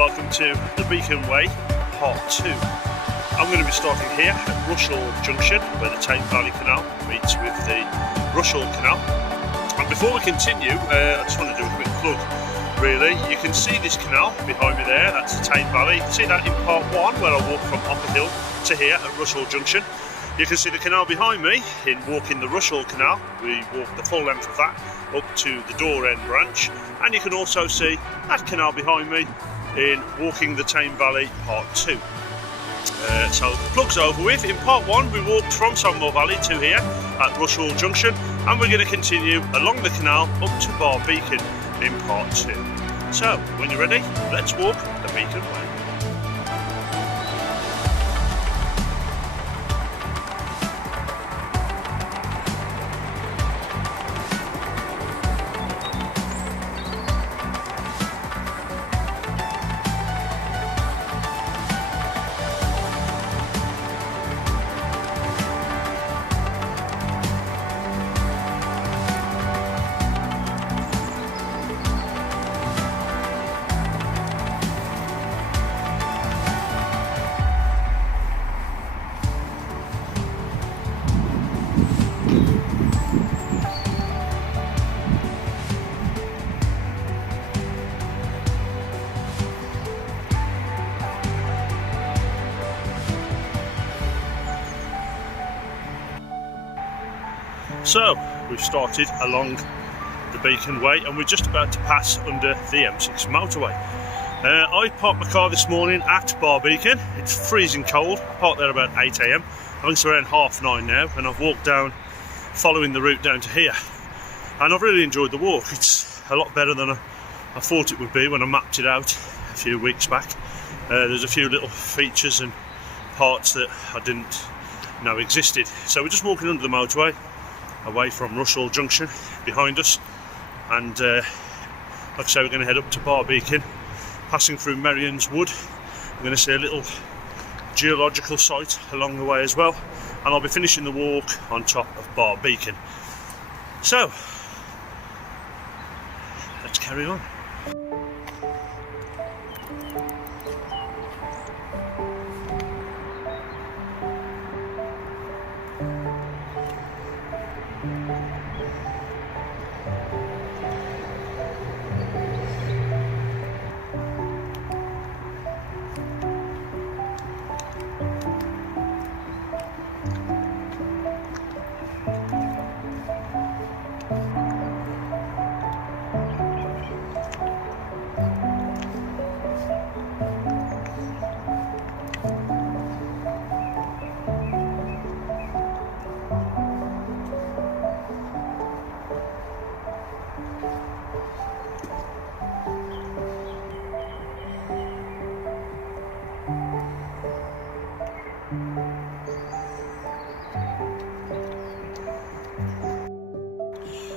welcome to the Beacon Way, part 2. I'm going to be starting here at Rushall Junction, where the Tame Valley Canal meets with the Rushall Canal. And before we continue, I just want to do a quick plug. Really, you can see this canal behind me there, that's the Tame Valley. You can see that in part 1, where I walked from Upper Hill to here at Rushall Junction. You can see the canal behind me in walking the Rushall Canal. We walked the full length of that up to the Door End branch, and you can also see that canal behind me in walking the Tame Valley part 2. So the plug's over with. In part 1 we walked from Tame Valley to here at Rushall Junction, and we're going to continue along the canal up to Barr Beacon in part 2. So when you're ready, let's walk the Beacon Way. So we've started along the Beacon Way and we're just about to pass under the M6 motorway. I parked my car this morning at Barr Beacon. It's freezing cold. I parked there about 8 AM. I think it's around 9:30 now, and I've walked down following the route down to here, and I've really enjoyed the walk. It's a lot better than I thought it would be when I mapped it out a few weeks back. There's a few little features and parts that I didn't know existed. So we're just walking under the motorway away from Rushall Junction behind us, and like I say, we're going to head up to Barr Beacon, passing through Merrions Wood. We're going to see a little geological site along the way as well, and I'll be finishing the walk on top of Barr Beacon. So let's carry on.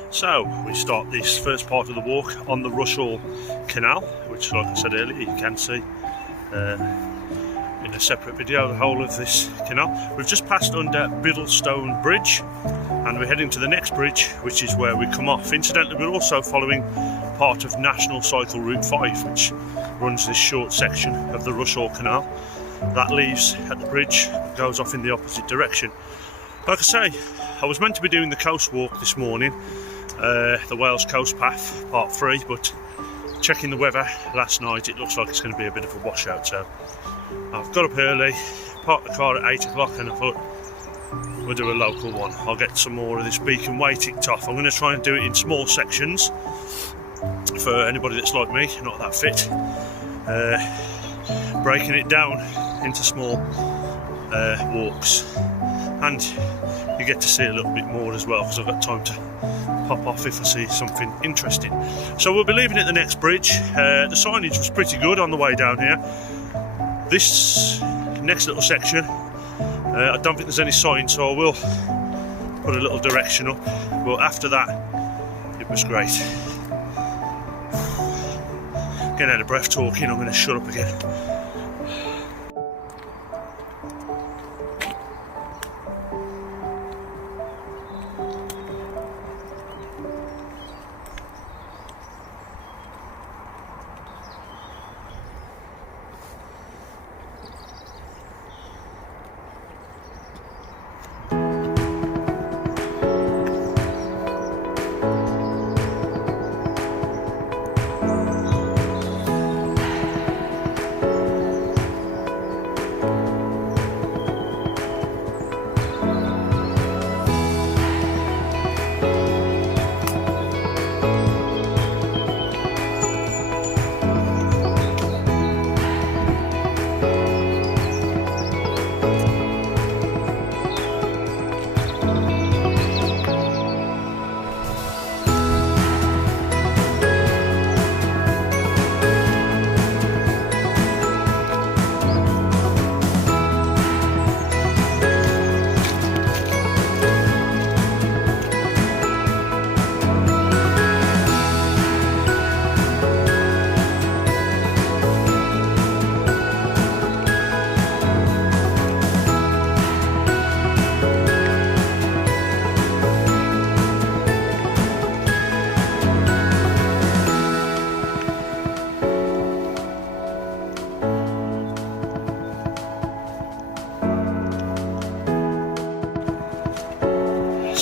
So we start this first part of the walk on the Rushall Canal, which, like I said earlier, you can see in a separate video the whole of this canal. We've just passed under Biddlestone Bridge, and we're heading to the next bridge, which is where we come off. Incidentally, we're also following part of National Cycle Route 5, which runs this short section of the Rushall Canal. That leaves at the bridge, goes off in the opposite direction. Like I say, I was meant to be doing the coast walk this morning, the Wales Coast Path, part 3, but checking the weather last night, it looks like it's going to be a bit of a washout. So I've got up early, parked the car at 8 o'clock, and I thought we'll do a local one. I'll get some more of this Beacon Way ticked off. I'm going to try and do it in small sections for anybody that's like me, not that fit, breaking it down into small walks, and you get to see a little bit more as well, because I've got time to pop off if I see something interesting. So we'll be leaving at the next bridge. The signage was pretty good on the way down here. This next little section, I don't think there's any sign, so I will put a little direction up, but after that it was great. Getting out of breath talking, I'm going to shut up again.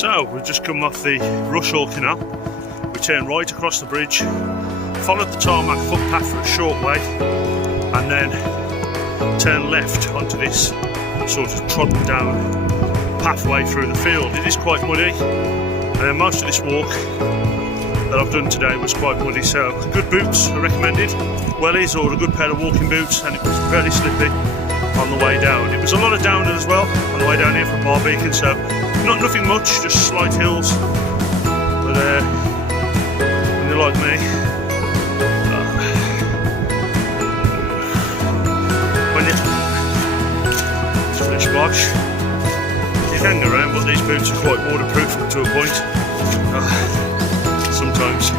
So we've just come off the Rushall Canal. We turn right across the bridge, follow the tarmac footpath for a short way, and then turn left onto this sort of trodden down pathway through the field. It is quite muddy, and most of this walk that I've done today was quite muddy, so good boots are recommended, wellies or a good pair of walking boots, and it was very slippy on the way down. It was a lot of downhill as well on the way down here from Barr Beacon, so nothing much, just slight hills. But when you're like me, when you splish splash, you can go around, but these boots are quite waterproof up to a point. Sometimes.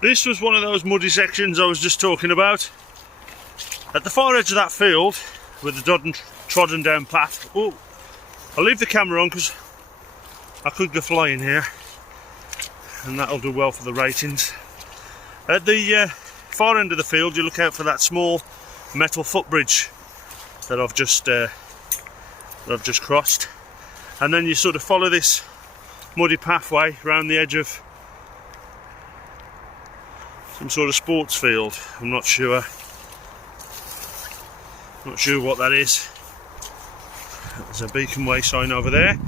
This was one of those muddy sections I was just talking about. At the far edge of that field, with the trodden down path. Oh, I'll leave the camera on because I could go flying here, and that'll do well for the ratings. At the far end of the field, you look out for that small metal footbridge that I've just crossed, and then you sort of follow this muddy pathway around the edge of some sort of sports field. I'm not sure what that is. There's a Beacon Way sign over there,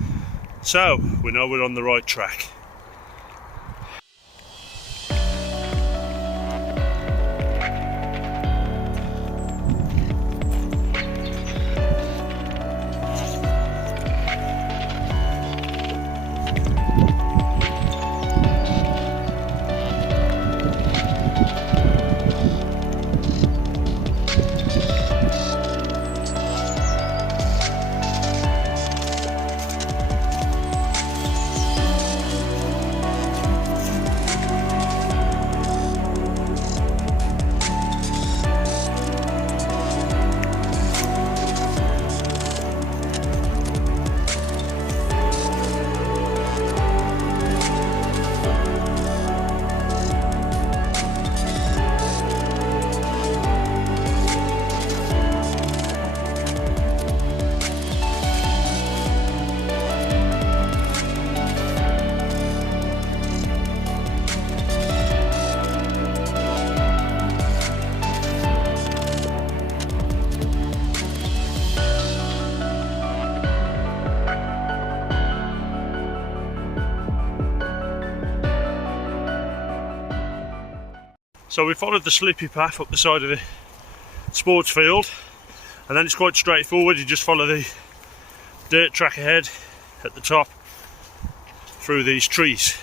so we know we're on the right track. So we followed the slippy path up the side of the sports field, and then it's quite straightforward. You just follow the dirt track ahead at the top through these trees.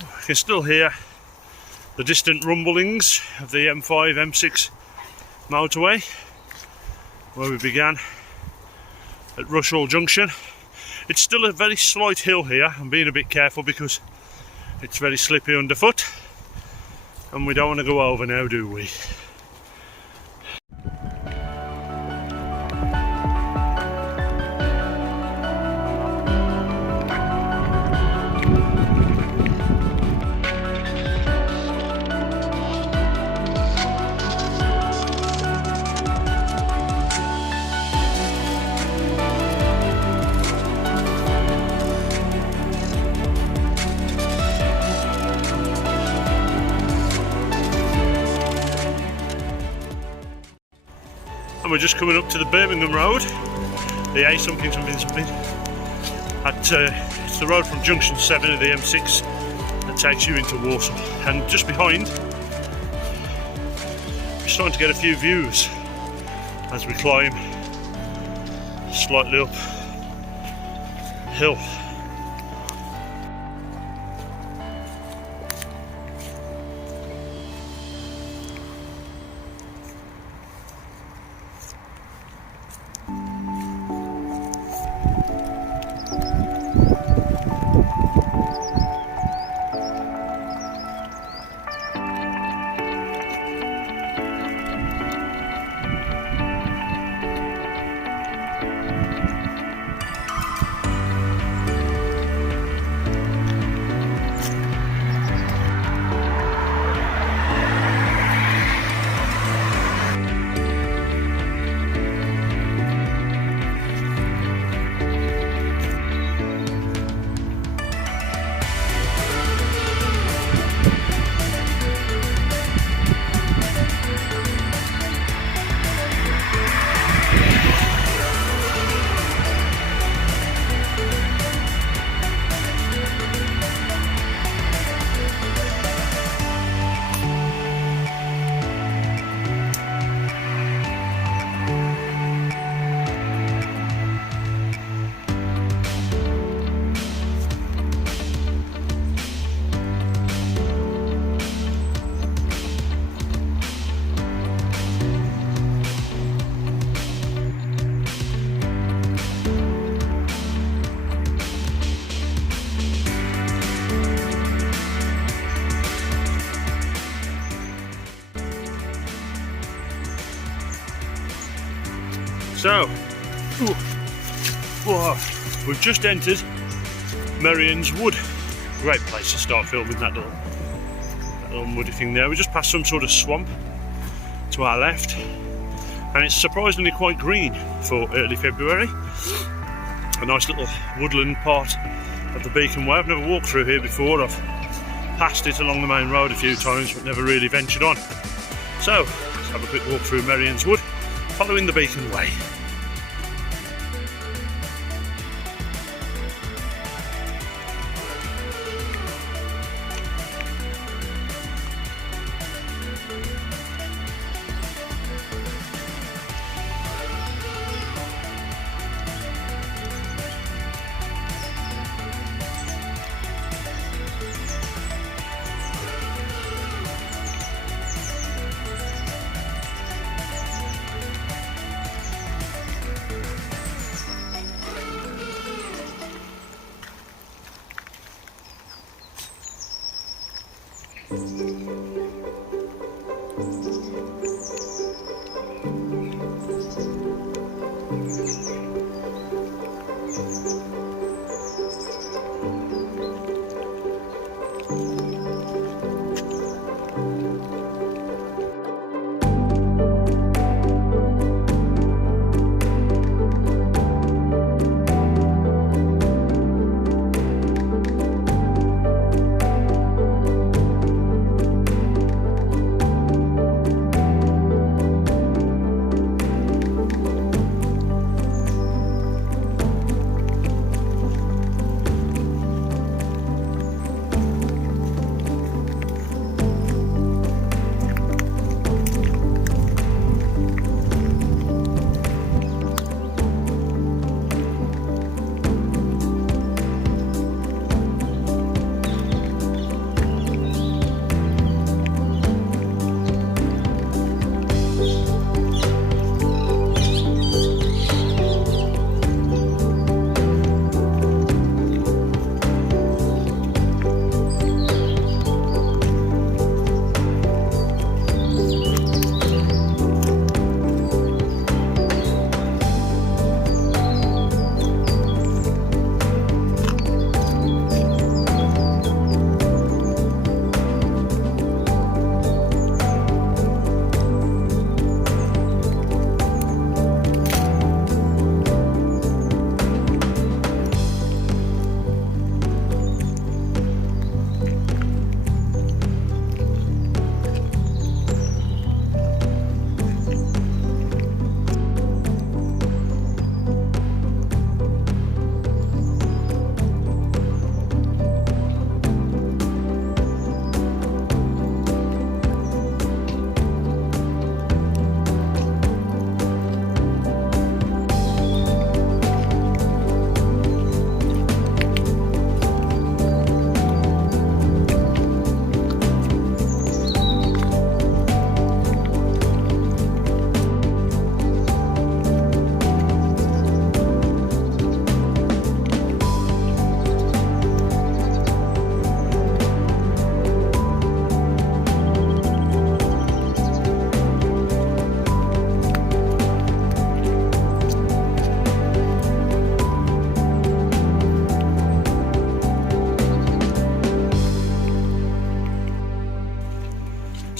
You can still hear the distant rumblings of the M5, M6 motorway where we began at Rushall Junction. It's still a very slight hill here. I'm being a bit careful because it's very slippy underfoot, and we don't want to go over now, do we? And we're just coming up to the Birmingham Road, the A something something something. It's the road from Junction 7 of the M6 that takes you into Walsall. And just behind, we're starting to get a few views as we climb slightly up hill. So, we've just entered Merrions Wood. Great place to start filming that little muddy thing there. We just passed some sort of swamp to our left, and it's surprisingly quite green for early February. A nice little woodland part of the Beacon Way. I've never walked through here before. I've passed it along the main road a few times, but never really ventured on. So, let's have a quick walk through Merrions Wood, following the Beacon Way.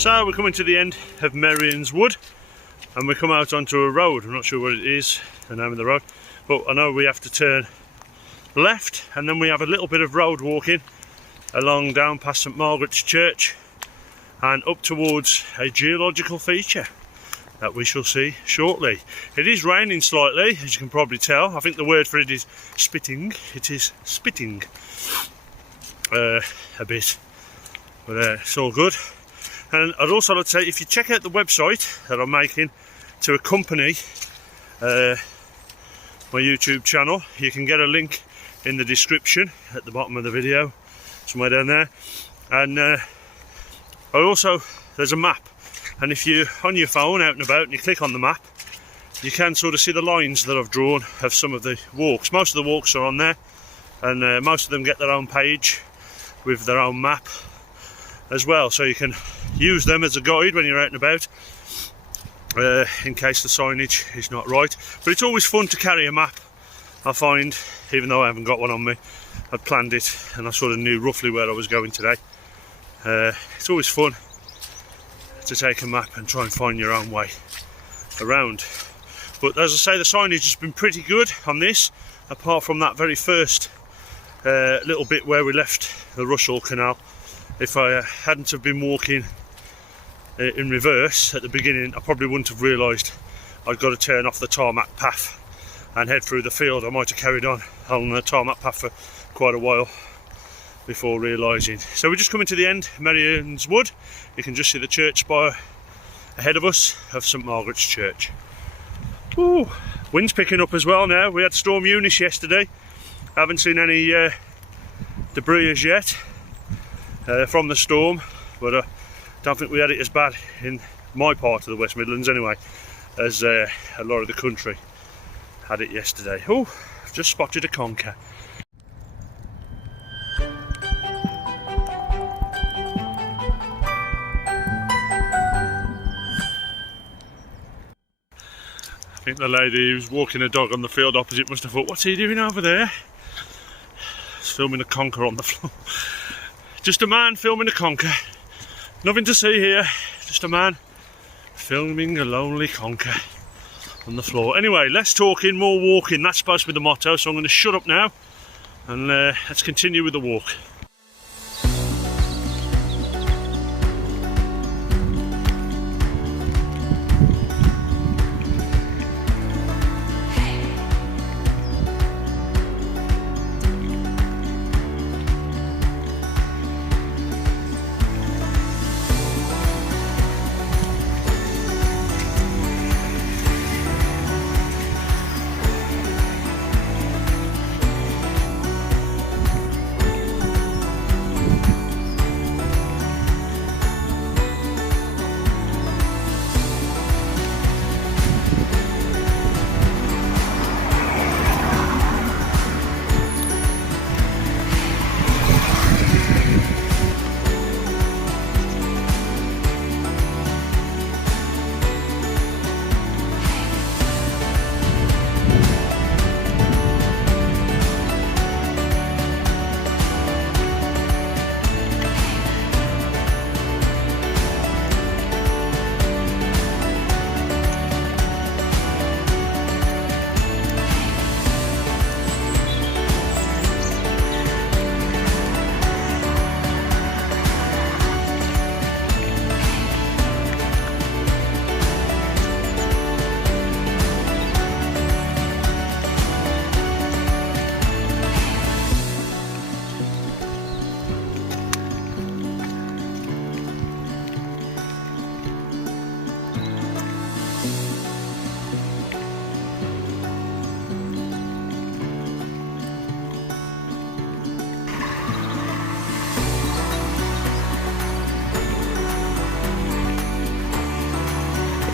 So we're coming to the end of Merrions Wood, and we come out onto a road. I'm not sure what it is, the name of the road, but I know we have to turn left, and then we have a little bit of road walking along down past St Margaret's Church and up towards a geological feature that we shall see shortly. It is raining slightly, as you can probably tell. I think the word for it is spitting. It is spitting a bit, but it's all good. And I'd also like to say, if you check out the website that I'm making to accompany my YouTube channel, you can get a link in the description at the bottom of the video, somewhere down there. And there's a map, and if you're on your phone out and about and you click on the map, you can sort of see the lines that I've drawn of some of the walks. Most of the walks are on there, and most of them get their own page with their own map as well, so you can use them as a guide when you're out and about, in case the signage is not right. But it's always fun to carry a map, I find, even though I haven't got one on me. I'd planned it and I sort of knew roughly where I was going today. It's always fun to take a map and try and find your own way around. But as I say, the signage has been pretty good on this, apart from that very first little bit where we left the Rushall Canal. If I hadn't have been walking in reverse at the beginning, I probably wouldn't have realised I'd got to turn off the tarmac path and head through the field. I might have carried on the tarmac path for quite a while before realising. So we're just coming to the end, Merrions Wood. You can just see the church spire ahead of us of St Margaret's Church. Ooh, wind's picking up as well now. We had Storm Eunice yesterday. I haven't seen any debris as yet from the storm, but I don't think we had it as bad in my part of the West Midlands anyway as a lot of the country had it yesterday. Oh, I've just spotted a conker. I think the lady who was walking a dog on the field opposite must have thought, what's he doing over there? He's filming a conker on the floor. Just a man filming a conker. Nothing to see here, just a man filming a lonely conker on the floor. Anyway, less talking, more walking. That's supposed to be the motto, so I'm going to shut up now and let's continue with the walk.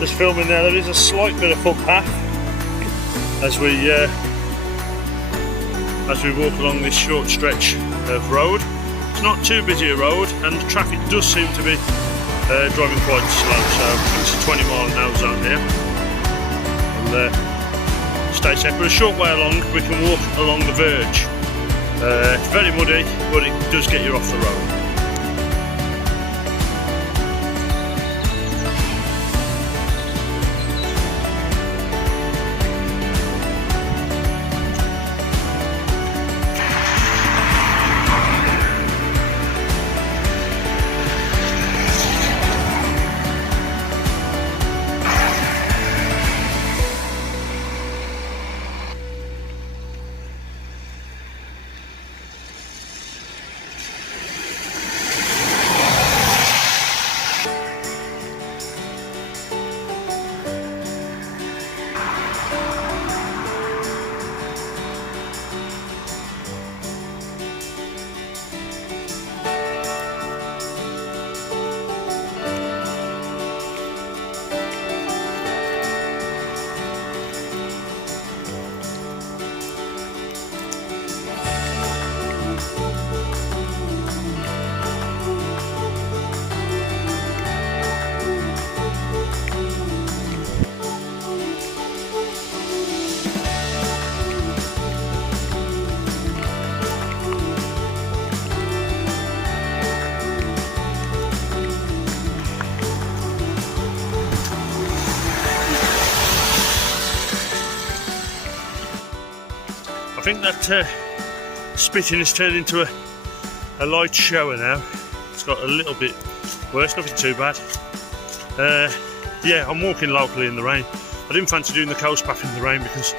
Just filming there is a slight bit of footpath as we walk along this short stretch of road. It's not too busy a road, and the traffic does seem to be driving quite slow, so it's a 20-mile-an-hour zone here. And stay safe. For a short way along, we can walk along the verge. It's very muddy, but it does get you off the road. think that spitting has turned into a light shower now. It's got a little bit worse, nothing too bad. Yeah, I'm walking locally in the rain. I didn't fancy doing the coast path in the rain because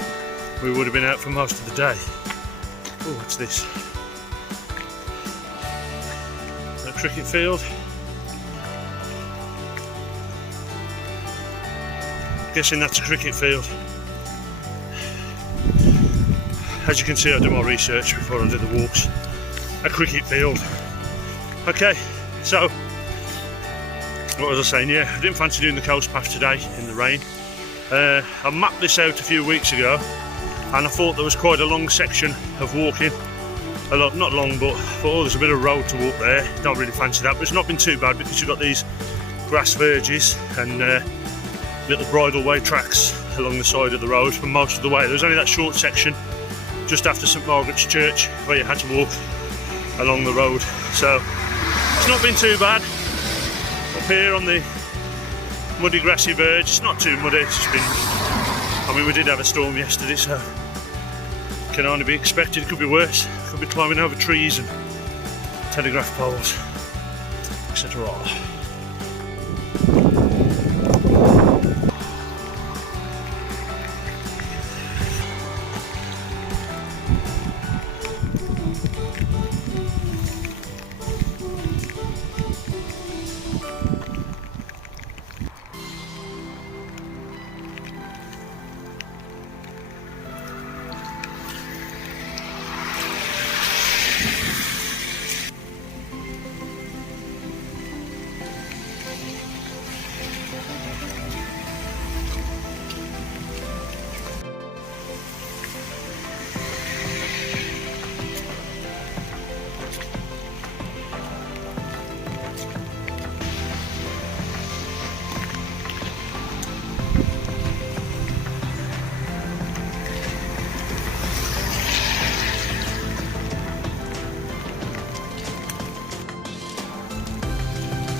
we would have been out for most of the day. Oh, what's this? A cricket field. Guessing that's a cricket field. As you can see, I do my research before I do the walks. A cricket field. Okay, so what was I saying? Yeah, I didn't fancy doing the coast path today in the rain. I mapped this out a few weeks ago, and I thought there was quite a long section of walking. Not long, but I thought, oh, there's a bit of road to walk there. Don't really fancy that, but it's not been too bad because you've got these grass verges and little bridleway tracks along the side of the road for most of the way. There was only that short section just after St Margaret's Church where you had to walk along the road. So it's not been too bad. Up here on the muddy grassy verge, it's not too muddy, it's just been, I mean, we did have a storm yesterday, so it can only be expected. It could be worse. Could be climbing over trees and telegraph poles, etc.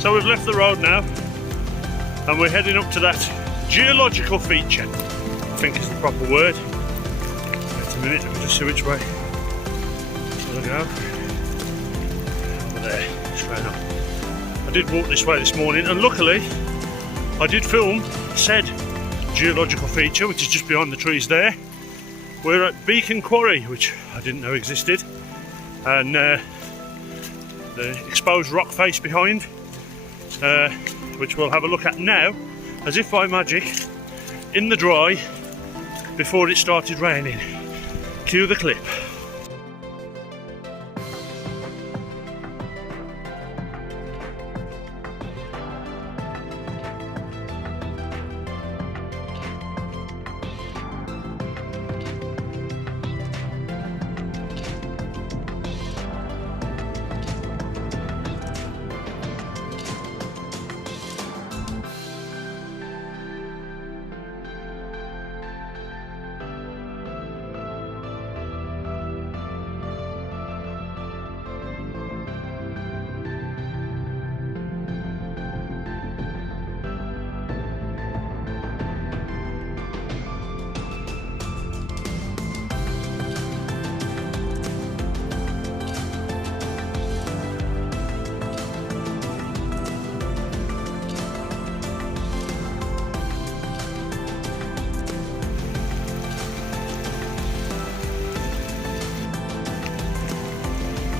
So we've left the road now and we're heading up to that geological feature, I think is the proper word. Wait a minute, let me just see which way. There we go. Over there, straight up. I did walk this way this morning and luckily I did film said geological feature, which is just behind the trees there. We're at Beacon Quarry, which I didn't know existed, and the exposed rock face behind, which we'll have a look at now, as if by magic, in the dry, before it started raining. Cue the clip.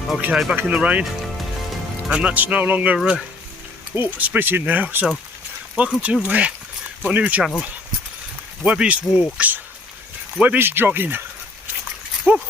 Okay, back in the rain, and that's no longer spitting now. So welcome to my new channel, Webby's Walks, Webby's Jogging. Woo.